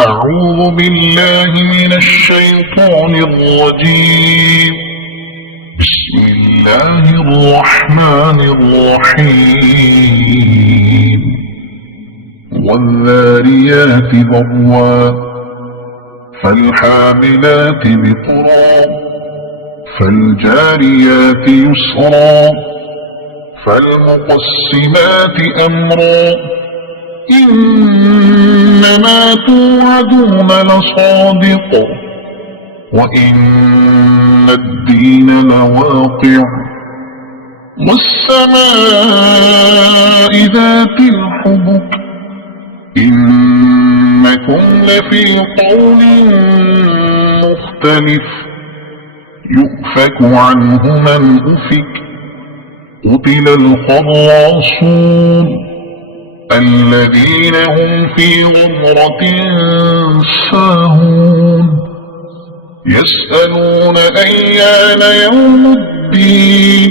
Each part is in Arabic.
أعوذ بالله من الشيطان الرجيم. بسم الله الرحمن الرحيم. والذاريات ذروا فالحاملات وقرا فالجاريات يسرا فالمقسمات أمرا إنما توعدون لصادق وإن الدين لواقع والسماء ذات الحبك إنكم لفي قول مختلف يؤفك عنه من أفك قتل الخراصون الذين هم في غمرة ساهون يسألون أيان يوم الدين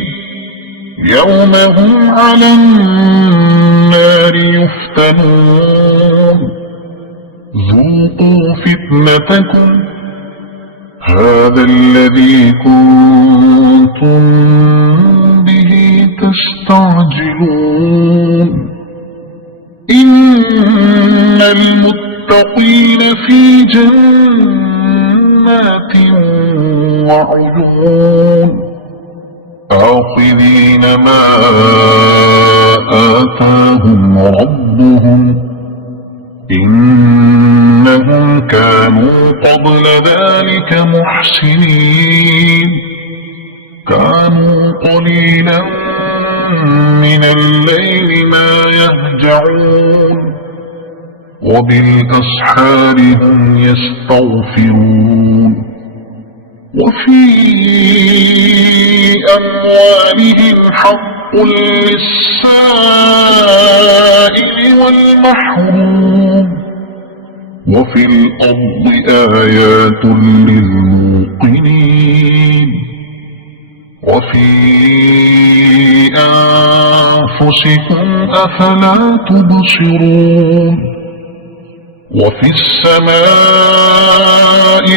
يوم هم على النار يفتنون ذوقوا فتنتكم هذا الذي كنتم به تستعجلون إن المتقين في جنات وعيون آخذين ما آتاهم ربهم إنهم كانوا قبل ذلك محسنين كانوا قليلا من الليل ما يهجعون وبالأسحار هم يستغفرون وفي أموالهم حق للسائل والمحروم وفي الأرض آيات للموقنين وفي أنفسكم أفلا تبصرون وفي السماء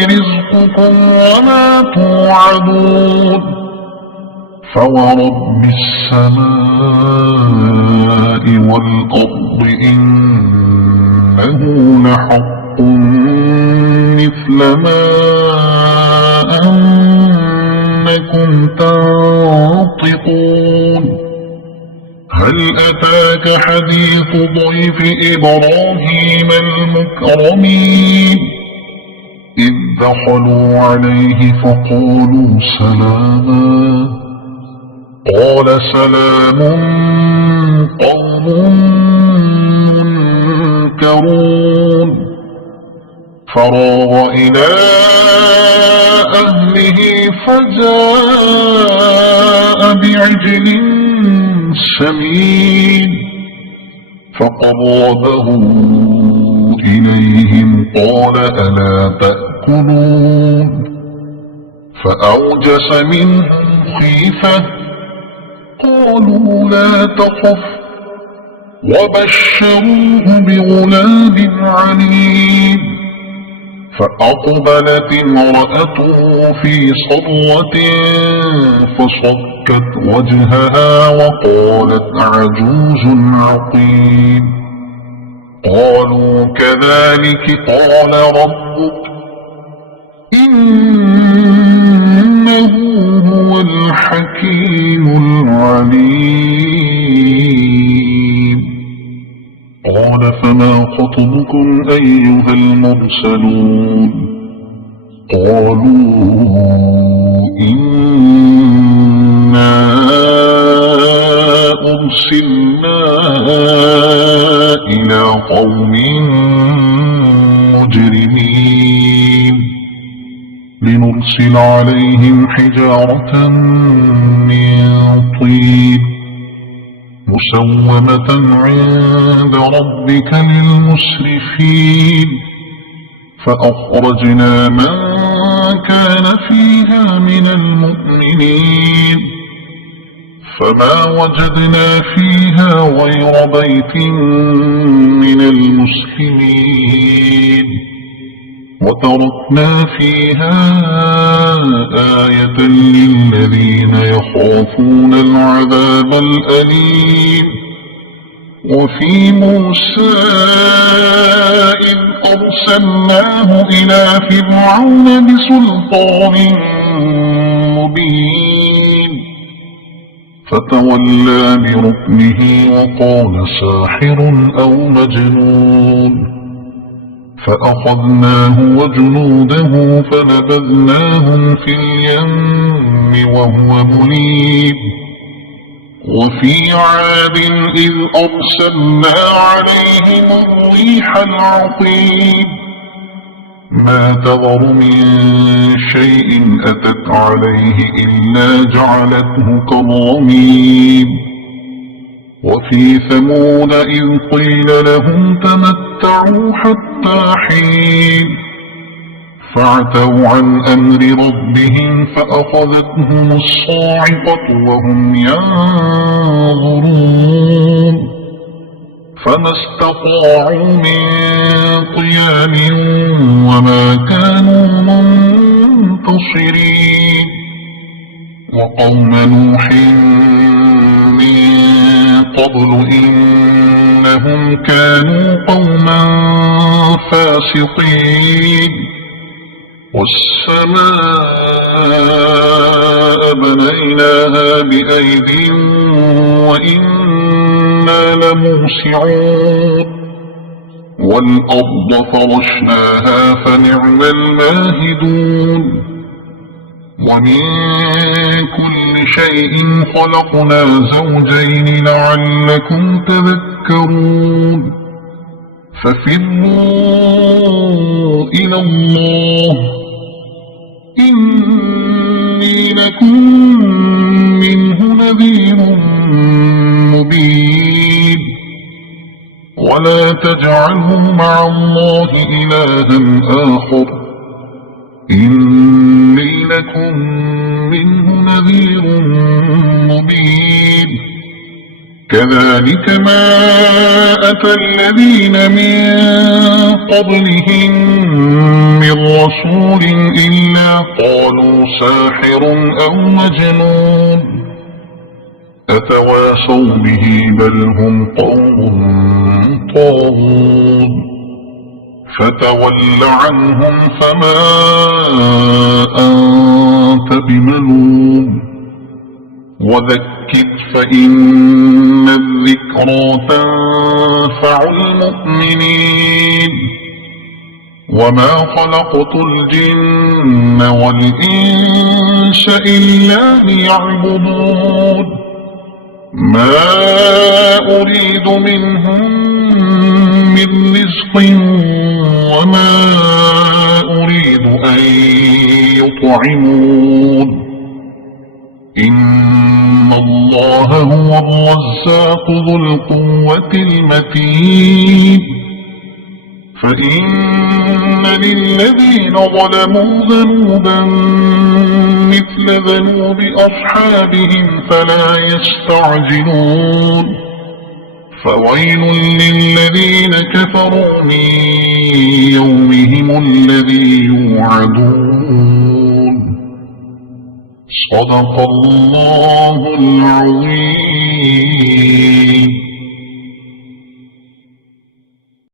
رزقكم وما توعدون فورب السماء والأرض إنه لحق مثل ما أنكم تنطقون هل أتاك حديث ضيف إبراهيم المكرمين إذ دخلوا عليه فقالوا سلاما قال سلام قوم منكرون فراغ إلى أهله فجاء بعجل سمين فقربه إليهم قال ألا تأكلون فأوجس منهم خيفة قالوا لا تخف وبشروه بغلام عليم فأقبلت امرأته في صرة فصكت وجهها وقالت عجوز عقيم قالوا كذلك قال ربك إنه هو الحكيم العليم قال فما خطبكم أيها المرسلون قالوا إنا أرسلنا إلى قوم مجرمين لنرسل عليهم حجارة من طين مسومة عند ربك للمسرفين فأخرجنا من كان فيها من المؤمنين فما وجدنا فيها غير بيت من المسلمين وتركنا فيها آية للذين يخافون العذاب الأليم وفي موسى إذ أرسلناه إلى فرعون بسلطان مبين فتولى بركنه وقال ساحر أو مجنون فأخذناه وجنوده فنبذناهم في اليم وهو مليم وفي عاد إذ أرسلنا عليهم الريح العقيم ما تذر من شيء أتت عليه إلا جعلته كالرميم وفي ثمود إذ قيل لهم تمتعوا حتى حين فعتوا عن أمر ربهم فأخذتهم الصاعقة وهم ينظرون فما استطاعوا من قيام وما كانوا منتصرين وقوم نوح من قبل إنهم كانوا قوما فاسقين والسماء بنيناها بأيد وإنا لموسعون والأرض فرشناها فنعم الماهدون ومن كل شيء خلقنا زوجين لعلكم تذكرون ففروا إلى الله إني لكم منه نذير مبين ولا تجعلوا مع الله إلها آخر إني لكم منه نذير مبين كذلك ما أتى الذين من قبلهم من رسول إلا قالوا ساحر أو مجنون أتواصوا به بل هم قوم طاغون فتول عنهم فما أنت بملوم وذكر فإن الذكرى تنفع المؤمنين وما خلقت الجن والإنس إلا ليعبدون ما أريد منهم من رزق وما أريد أن يطعمون إن الله هو الرزاق ذو القوة المتين فإن للذين ظلموا ذنوبا مثل ذنوب أصحابهم فلا يستعجلون فويل للذين كفروا من يومهم الذي يوعدون صدق الله العظيم.